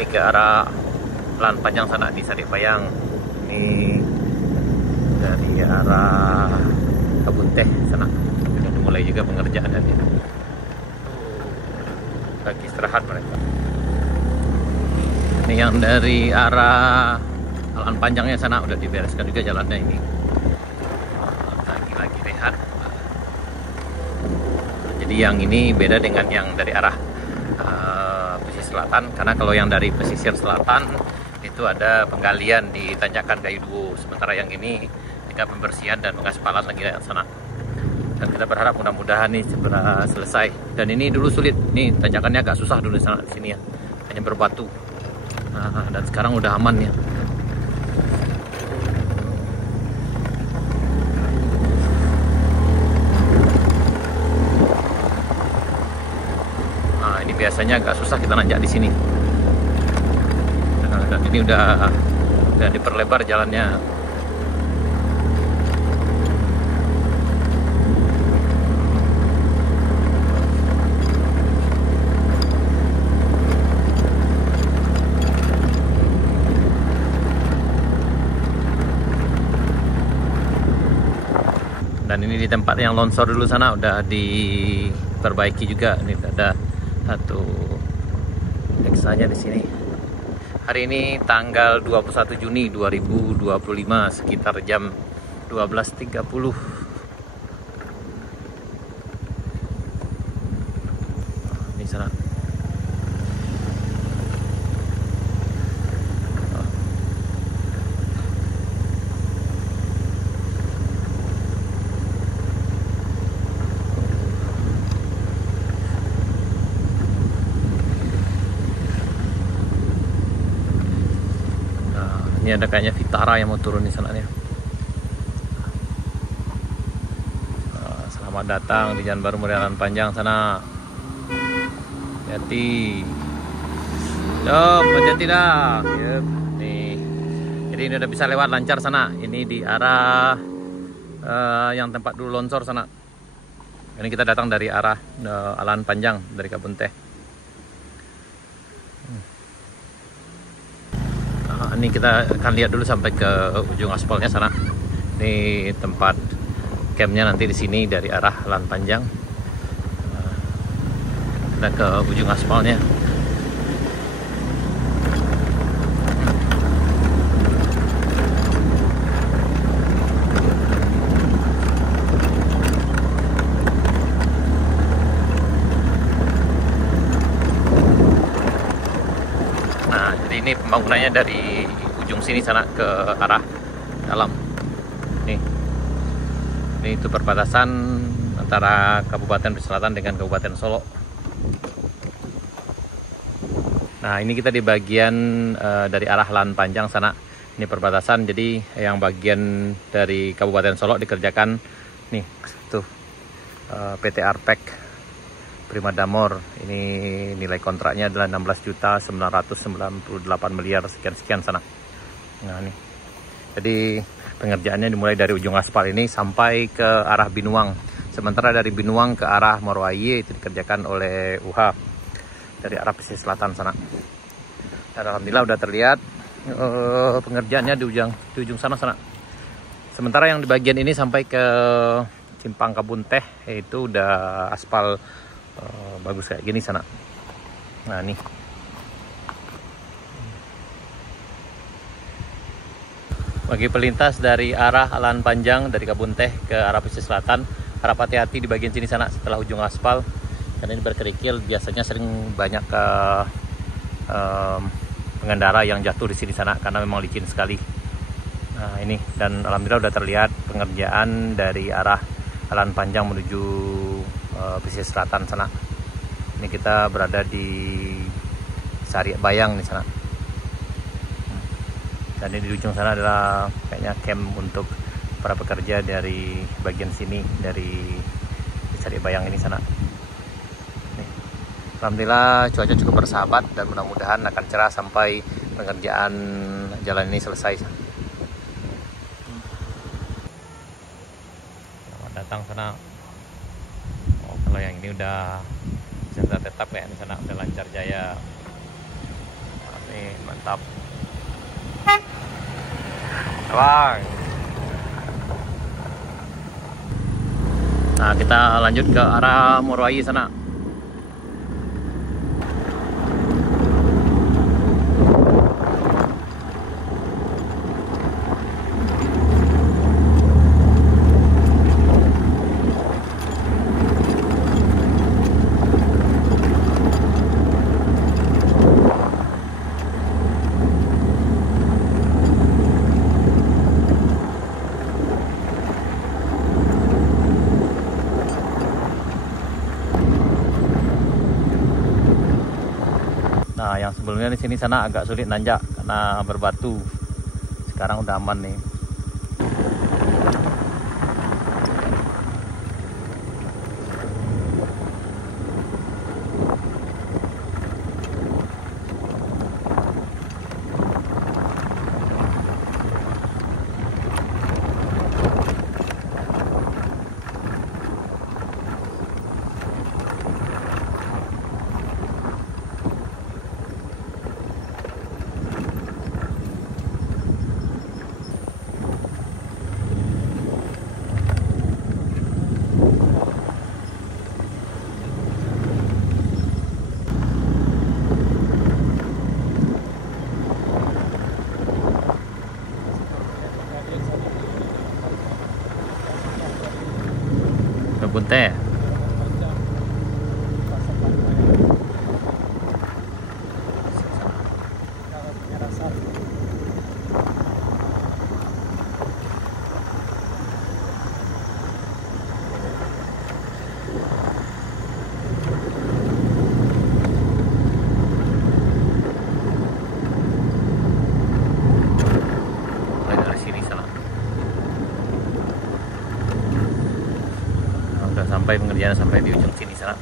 Ini ke arah Jalan Panjang sana di Sadik Bayang. Ini dari arah Kebun Teh sana. Sudah dimulai juga pengerjaan ini. Lagi istirahat mereka. Ini yang dari arah Jalan Panjangnya sana udah dibereskan juga jalannya ini. Lagi rehat. Jadi yang ini beda dengan yang dari arah pesisir selatan, karena kalau yang dari pesisir selatan itu ada penggalian di tanjakan Kayu Duo, sementara yang ini tinggal pembersihan dan pengaspalan lagi di sana. Dan kita berharap mudah-mudahan nih segera selesai. Dan ini dulu sulit, nih tanjakannya agak susah dulu di sana, di sini ya, hanya berbatu. Nah, dan sekarang udah aman ya. Nah, ini biasanya agak susah kita nanjak di sini. Nah, dan ini udah diperlebar jalannya. Dan ini di tempat yang longsor dulu sana udah diperbaiki juga. Ini ada satu eksanya di sini. Hari ini tanggal 21 Juni 2025 sekitar jam 12.30. Ini sana. Ini ada kayaknya Vitara yang mau turun di sana nih. Selamat datang di Jalan Baru Jalan Panjang sana. Hati-hati. Hati-hati dah. Yep. Nih. Jadi ini udah bisa lewat lancar sana. Ini di arah yang tempat dulu longsor sana. Ini kita datang dari arah Jalan Panjang dari Kebun Teh. Ini kita akan lihat dulu sampai ke ujung aspalnya sana. Ini tempat campnya nanti di sini dari arah Jalan Panjang. Kita ke ujung aspalnya. Nah, jadi ini pembangunannya dari ujung sini sana ke arah dalam. Nih. Ini itu perbatasan antara Kabupaten Pesisir Selatan dengan Kabupaten Solo. Nah, ini kita di bagian dari arah Jalan Panjang sana. Ini perbatasan, jadi yang bagian dari Kabupaten Solo dikerjakan nih tuh PT Arpek Prima Damor. Ini nilai kontraknya adalah 16.998 miliar sekian sana. Nah, nih. Jadi pengerjaannya dimulai dari ujung aspal ini sampai ke arah Binuang. Sementara dari Binuang ke arah Morowali itu dikerjakan oleh UH dari arah pesisir selatan sana. Dan alhamdulillah udah terlihat pengerjaannya di ujung sana. Sementara yang di bagian ini sampai ke Simpang Kebun Teh itu udah aspal bagus kayak gini sana. Nah, nih. Bagi pelintas dari arah Jalan Panjang dari Kebun Teh ke arah pesisir selatan, harap hati-hati di bagian sini sana setelah ujung aspal, karena ini berkerikil, biasanya sering banyak pengendara yang jatuh di sini sana karena memang licin sekali. Nah, ini, dan alhamdulillah udah terlihat pengerjaan dari arah Jalan Panjang menuju pesisir selatan sana. Ini kita berada di Sadik Bayang di sana. Dan ini di ujung sana adalah kayaknya camp untuk para pekerja dari bagian sini, dari Sadik Bayang ini sana. Nih. Alhamdulillah cuaca cukup bersahabat dan mudah-mudahan akan cerah sampai pengerjaan jalan ini selesai. Selamat datang sana. Oh, kalau yang ini udah serta tetap kayak di sana udah lancar jaya. Nih, mantap. Bang. Nah, kita lanjut ke arah Morowai sana. Nah, yang sebelumnya di sini sana agak sulit nanjak karena berbatu. Sekarang udah aman nih. Kebun teh. Dari sini sana. Nah, udah sampai pengerjaan sampai di ujung sini sana.